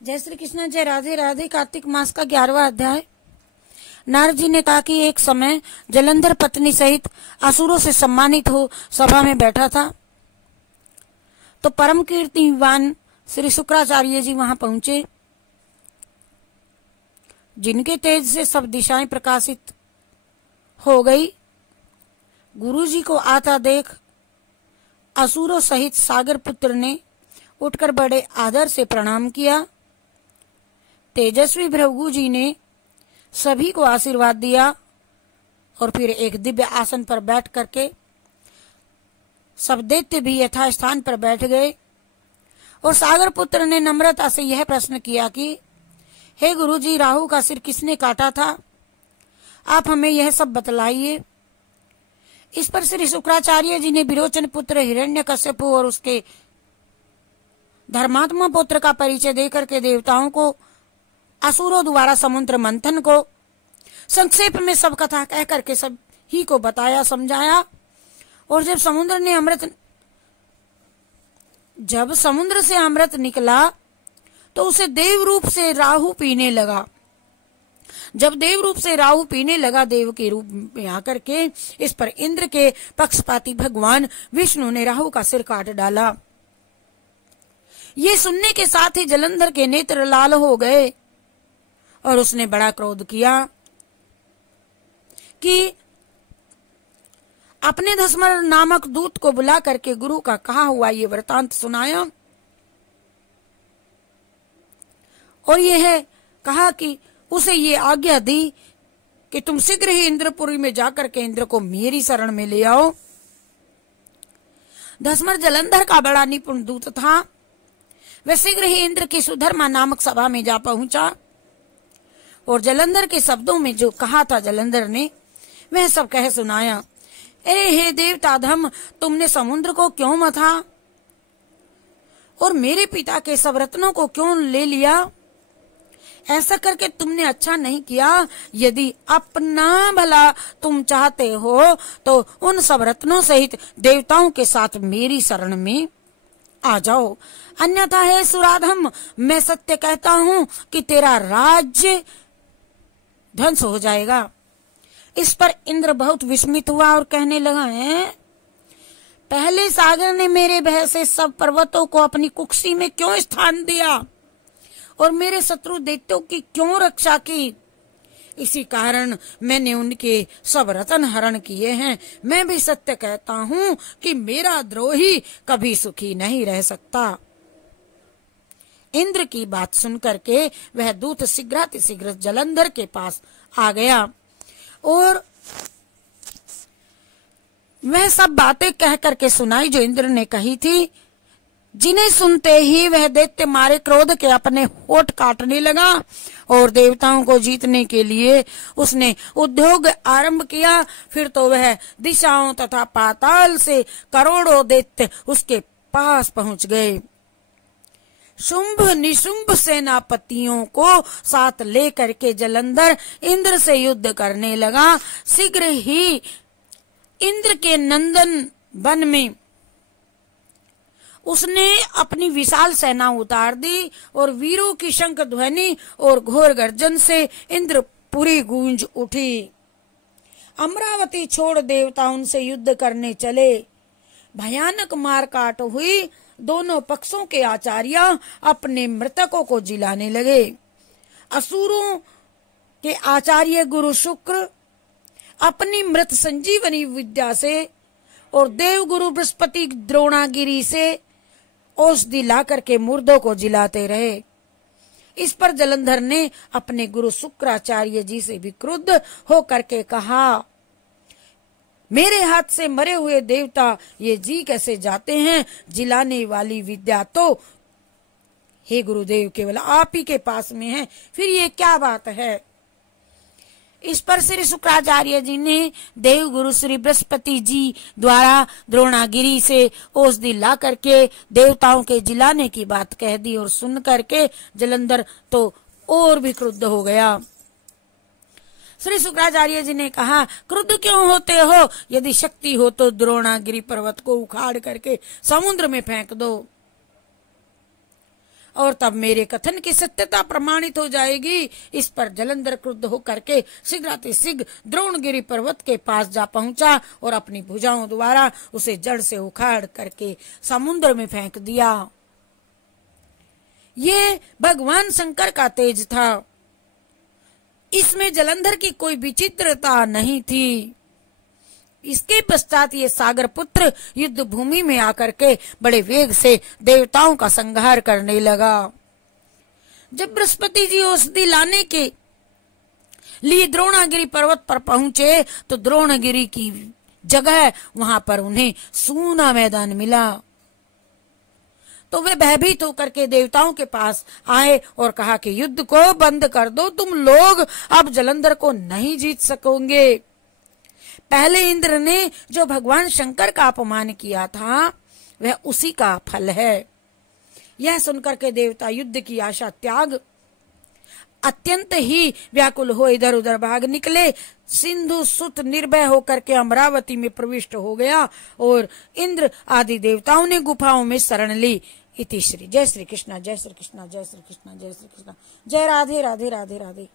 जय श्री कृष्ण, जय राधे राधे। कार्तिक मास का 11वां अध्याय। नारद जी ने कहा कि एक समय जलंधर पत्नी सहित असुरों से सम्मानित हो सभा में बैठा था, तो परम कीर्तिवान श्री शुक्राचार्य जी वहां पहुंचे, जिनके तेज से सब दिशाएं प्रकाशित हो गई। गुरु जी को आता देख असुरों सहित सागर पुत्र ने उठकर बड़े आदर से प्रणाम किया। तेजस्वी भृगु जी ने सभी को आशीर्वाद दिया और फिर एक दिव्य आसन पर बैठ करके सब दैत्य भी यथास्थान पर बैठ गए। और सागर पुत्र ने नम्रता से यह प्रश्न किया कि हे गुरु जी, राहु का सिर किसने काटा था? आप हमें यह सब बतलाइए। इस पर श्री शुक्राचार्य जी ने विरोचन पुत्र हिरण्यकश्यपु और उसके धर्मात्मा पुत्र का परिचय देकर के देवताओं को, असुरों द्वारा समुद्र मंथन को संक्षेप में सब कथा कह करके सब ही को बताया, समझाया। और जब समुद्र से अमृत निकला तो उसे देव रूप से राहु पीने लगा। जब देव रूप से राहु पीने लगा, देव के रूप में आकर के इस पर इंद्र के पक्षपाती भगवान विष्णु ने राहु का सिर काट डाला। ये सुनने के साथ ही जलंधर के नेत्र लाल हो गए और उसने बड़ा क्रोध किया कि अपने धस्मर नामक दूत को बुला करके गुरु का कहा हुआ ये वृतांत सुनाया और यह कहा कि उसे ये आज्ञा दी कि तुम शीघ्र ही इंद्रपुरी में जाकर के इंद्र को मेरी शरण में ले आओ। धस्मर जलंधर का बड़ा निपुण दूत था। वह शीघ्र ही इंद्र की सुधर्मा नामक सभा में जा पहुंचा और जलंधर के शब्दों में जो कहा था जलंधर ने वह सब कह सुनाया। अरे हे देवताधम, तुमने समुद्र को क्यों मथा और मेरे पिता के सब रत्नों को क्यों ले लिया? ऐसा करके तुमने अच्छा नहीं किया। यदि अपना भला तुम चाहते हो तो उन सब रत्नों सहित देवताओं के साथ मेरी शरण में आ जाओ, अन्यथा हे सुराधम, मैं सत्य कहता हूँ कि तेरा राज्य ध्वंस हो जाएगा। इस पर इंद्र बहुत विस्मित हुआ और कहने लगा, है पहले सागर ने मेरे भय से सब पर्वतों को अपनी कुक्षी में क्यों स्थान दिया और मेरे शत्रु दैत्यों की क्यों रक्षा की? इसी कारण मैंने उनके सब रत्न हरण किए हैं। मैं भी सत्य कहता हूँ कि मेरा द्रोही कभी सुखी नहीं रह सकता। इंद्र की बात सुन करके वह दूत शीघ्र जलंधर के पास आ गया और वह सब बातें कह करके सुनाई जो इंद्र ने कही थी, जिन्हें सुनते ही वह दैत्य मारे क्रोध के अपने होठ काटने लगा और देवताओं को जीतने के लिए उसने उद्योग आरंभ किया। फिर तो वह दिशाओं तथा पाताल से करोड़ों दैत्य उसके पास पहुंच गए। शुंभ निशुंभ सेनापतियों को साथ लेकर के जलंधर इंद्र से युद्ध करने लगा। शीघ्र ही इंद्र के नंदन वन में उसने अपनी विशाल सेना उतार दी और वीरों की शंख ध्वनि और घोर गर्जन से इंद्रपुरी गूंज उठी। अमरावती छोड़ देवता उनसे युद्ध करने चले। भयानक मारकाट हुई। दोनों पक्षों के आचार्य अपने मृतकों को जिलाने लगे। असुरों के आचार्य गुरु शुक्र अपनी मृत संजीवनी विद्या से और देव गुरु बृहस्पति द्रोणागिरी से औषधि ला करके मुर्दों को जिलाते रहे। इस पर जलंधर ने अपने गुरु शुक्राचार्य जी से भी क्रुद्ध होकर के कहा, मेरे हाथ से मरे हुए देवता ये जी कैसे जाते हैं? जिलाने वाली विद्या तो हे गुरुदेव केवल आप ही के पास में है, फिर ये क्या बात है? इस पर श्री शुक्राचार्य जी ने देव गुरु श्री बृहस्पति जी द्वारा द्रोणागिरी से औषधि ला करके देवताओं के जिलाने की बात कह दी और सुन करके जलंधर तो और भी क्रुद्ध हो गया। श्री शुक्राचार्य जी ने कहा, क्रुद्ध क्यों होते हो? यदि शक्ति हो तो द्रोणागिरी पर्वत को उखाड़ करके समुद्र में फेंक दो। और तब मेरे कथन की सत्यता प्रमाणित हो जाएगी। इस पर जलंधर क्रुद्ध होकर के शीघ्रातिशीघ्र द्रोणगिरि पर्वत के पास जा पहुंचा और अपनी भुजाओं द्वारा उसे जड़ से उखाड़ करके समुद्र में फेंक दिया। ये भगवान शंकर का तेज था, इसमें जलंधर की कोई विचित्रता नहीं थी। इसके पश्चात ये सागर पुत्र युद्ध भूमि में आकर के बड़े वेग से देवताओं का संहार करने लगा। जब बृहस्पति जी औषधि लाने के लिए द्रोणागिरि पर्वत पर पहुंचे तो द्रोणागिरि की जगह वहां पर उन्हें सूना मैदान मिला। तो वे भयभीत होकर के देवताओं के पास आए और कहा कि युद्ध को बंद कर दो, तुम लोग अब जलंधर को नहीं जीत सकोगे। पहले इंद्र ने जो भगवान शंकर का अपमान किया था वह उसी का फल है। यह सुनकर के देवता युद्ध की आशा त्याग अत्यंत ही व्याकुल हो इधर उधर भाग निकले। सिंधु सुत निर्भय होकर के अमरावती में प्रविष्ट हो गया और इंद्र आदि देवताओं ने गुफाओं में शरण ली। इति श्री। जय श्री कृष्ण, जय श्री कृष्ण, जय श्री कृष्ण, जय श्री कृष्ण, जय राधे राधे राधे राधे।